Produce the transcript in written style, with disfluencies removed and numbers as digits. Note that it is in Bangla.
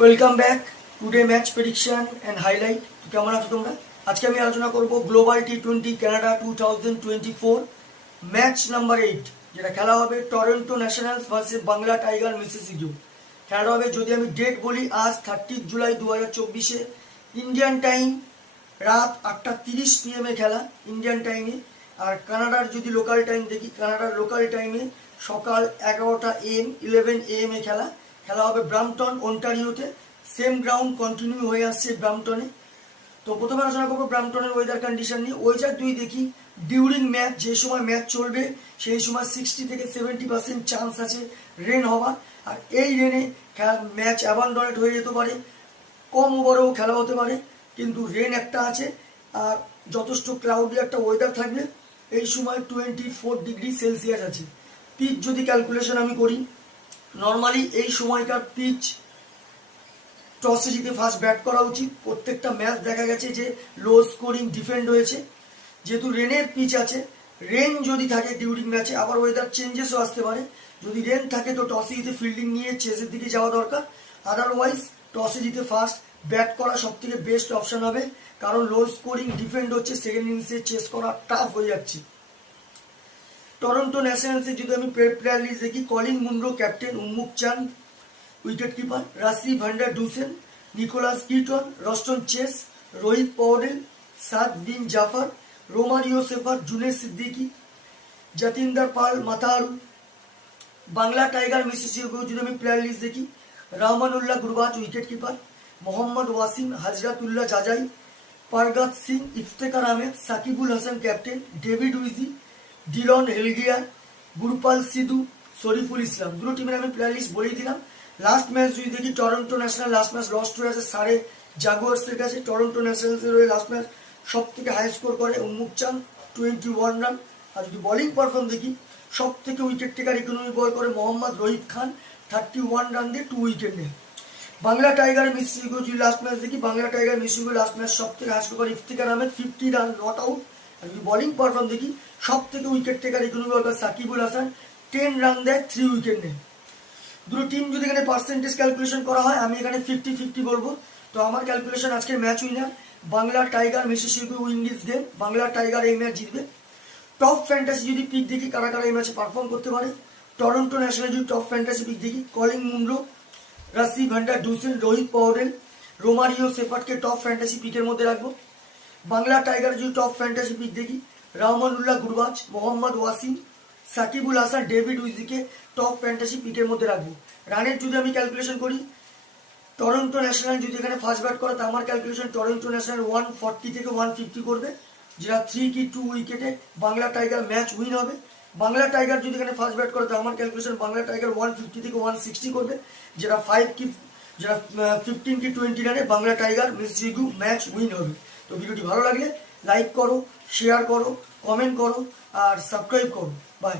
Welcome back today match prediction and highlight. কেমন আছো তোমরা? আজকে আমি আলোচনা করব global T20 Canada 2024 match number 8, যেটা খেলা হবে Toronto nationals versus Bangla Tiger Mississippi. খেলাটা হবে, যদি আমি ডেট বলি, আজ 30 জুলাই 2024 ইন্ডিয়ান টাইম রাত 8:30 PM খেলা ইন্ডিয়ান টাইমে। আর কানাডার যদি লোকাল টাইম দেখি, কানাডার লোকাল টাইমে সকাল 11টা AM 11 AM খেলা খেলা হবে ব্রাম্পটন অন্টারিওতে। সেম গ্রাউন্ড কন্টিনিউ হয়ে আসছে ব্রাম্পটনে। তো প্রথমে আলোচনা করবো ব্রাম্পটনের ওয়েদার কন্ডিশন নিয়ে। ওয়েদার দেখি ডিউরিং ম্যাচ, যে সময় ম্যাচ চলবে সেই সময় 60 থেকে 70% চান্স আছে রেন হওয়ার। আর এই রেনে ম্যাচ অ্যাবান্ডনেট হয়ে যেতে পারে, কম ওভারেও খেলা হতে পারে, কিন্তু রেন একটা আছে। আর যথেষ্ট ক্লাউডি একটা ওয়েদার থাকবে। এই সময় 24 ডিগ্রি সেলসিয়াস আছে। পিচ যদি ক্যালকুলেশন আমি করি, নর্মালি এই সময়কার পিচ টসে জিতে ফার্স্ট ব্যাট করা উচিত। প্রত্যেকটা ম্যাচ দেখা গেছে যে লো স্কোরিং ডিফেন্ড হয়েছে। যেহেতু রেনের পিচ আছে, রেন যদি থাকে ডিউরিং ম্যাচে, আবার ওয়েদার চেঞ্জেসও আসতে পারে। যদি রেন থাকে তো টসে জিতে ফিল্ডিং নিয়ে চেসের দিকে যাওয়া দরকার। আদারওয়াইজ টসে জিতে ফার্স্ট ব্যাট করা সব থেকে বেস্ট অপশন হবে, কারণ লো স্কোরিং ডিফেন্ড হচ্ছে, সেকেন্ড ইনিংসে চেস করা টাফ হয়ে যাচ্ছে। টরন্টো ন্যাশনালসের যদি আমি প্লেয়ার লিস্ট দেখি, Colin Munro captain, Unmukt Chand wicket keeper, Rassie van der Dussen, Nicholas Kirton, Roston Chase, Rohit Paudel, Saad Bin Zafar, Romario Shepherd, Junaid Siddiqui, Jatinder Pal, Matharu. Bangla Tiger Mississippi যদি আমি প্লেয়ার লিস্ট দেখি, Rahmanullah Gurbaz wicket keeper, Mohammad Wasim, Hazratullah Zazai, Pargat Singh, Iftikhar Ahmed, Shakibul Hasan captain, David Wiese, Dillon Heyliger, Gurpal Sidhu, Shoriful Islam. দুটো টিমের আমি প্লেয়ার লিস্ট বলেই দিলাম। লাস্ট ম্যাচ যদি দেখি, Toronto national last match lost হয়ে আছে সারে জাগুয়ার্সের কাছে। টরন্টো ন্যাশনালসের হয়ে লাস্ট ম্যাচ সব থেকে হাই স্কোর করে উম্মুক চান 21 রান। আর যদি বোলিং পারফর্ম দেখি, সব থেকে উইকেট টেকার ইকোনমি বল করে মোহাম্মদ রহিত খান, 31 রান দিয়ে 2 উইকেট নেয়। বাংলা টাইগার মিসিসিপি যদি লাস্ট ম্যাচ দেখি, Bangla Tiger Mississippi last match সব থেকে হাই স্কোর করে Iftikhar Ahmed, 50 run not out. আর যদি বোলিং পারফর্ম দেখি, সব থেকে উইকেট টেকার ইকোনমি বল করে সাকিবুল হাসান, 10 রান দেয়, 3 উইকেট নেয়। দুটো টিম যদি এখানে পার্সেন্টেজ ক্যালকুলেশন করা হয়, আমি এখানে 50-50 বলবো। তো আমার ক্যালকুলেশন আজকের match winner Bangla Tiger Mississippi win this game. Bangla Tiger এই ম্যাচ জিতবে। টপ ফ্যান্টাসি যদি পিক দেখি, কারা কারা এই ম্যাচে পারফর্ম করতে পারে, টরন্টো ন্যাশনাল যদি টপ ফ্যান্টাসি পিক দেখি, Colin Munro, Rassie van der Dussen, Rohit Paudel, Romario সেফার্টকে টপ ফ্যান্টাসি পিকের মধ্যে রাখবো। বাংলা টাইগার যদি টপ ফ্যান্টাসি পিক দেখি, রহমানুল্লাহ গুরবাজ, মোহাম্মদ ওয়াসিম, সাকিবুল হাসান, ডেভিড উইজিকে টপ ফ্যান্টাসি পিকের মধ্যে রাখবো। রানের যদি আমি ক্যালকুলেশন করি, টরন্টো ন্যাশনাল যদি এখানে ফার্স্ট ব্যাট করে, তা আমার ক্যালকুলেশন টরন্টো ন্যাশনাল 140 থেকে 150 করবে, যেটা 3 কি 2 উইকেটে বাংলা টাইগার ম্যাচ উইন হবে। বাংলা টাইগার যদি এখানে ফার্স্ট ব্যাট করে, তা আমার ক্যালকুলেশন বাংলা টাইগার 150 থেকে 160 করবে, যেটা 15 কি 20 রানে Bangla Tiger Mississippi match win হবে। তো ভিডিওটি ভালো লাগলে লাইক করো, শেয়ার করো, কমেন্ট করো আর সাবস্ক্রাইব করো। বাই।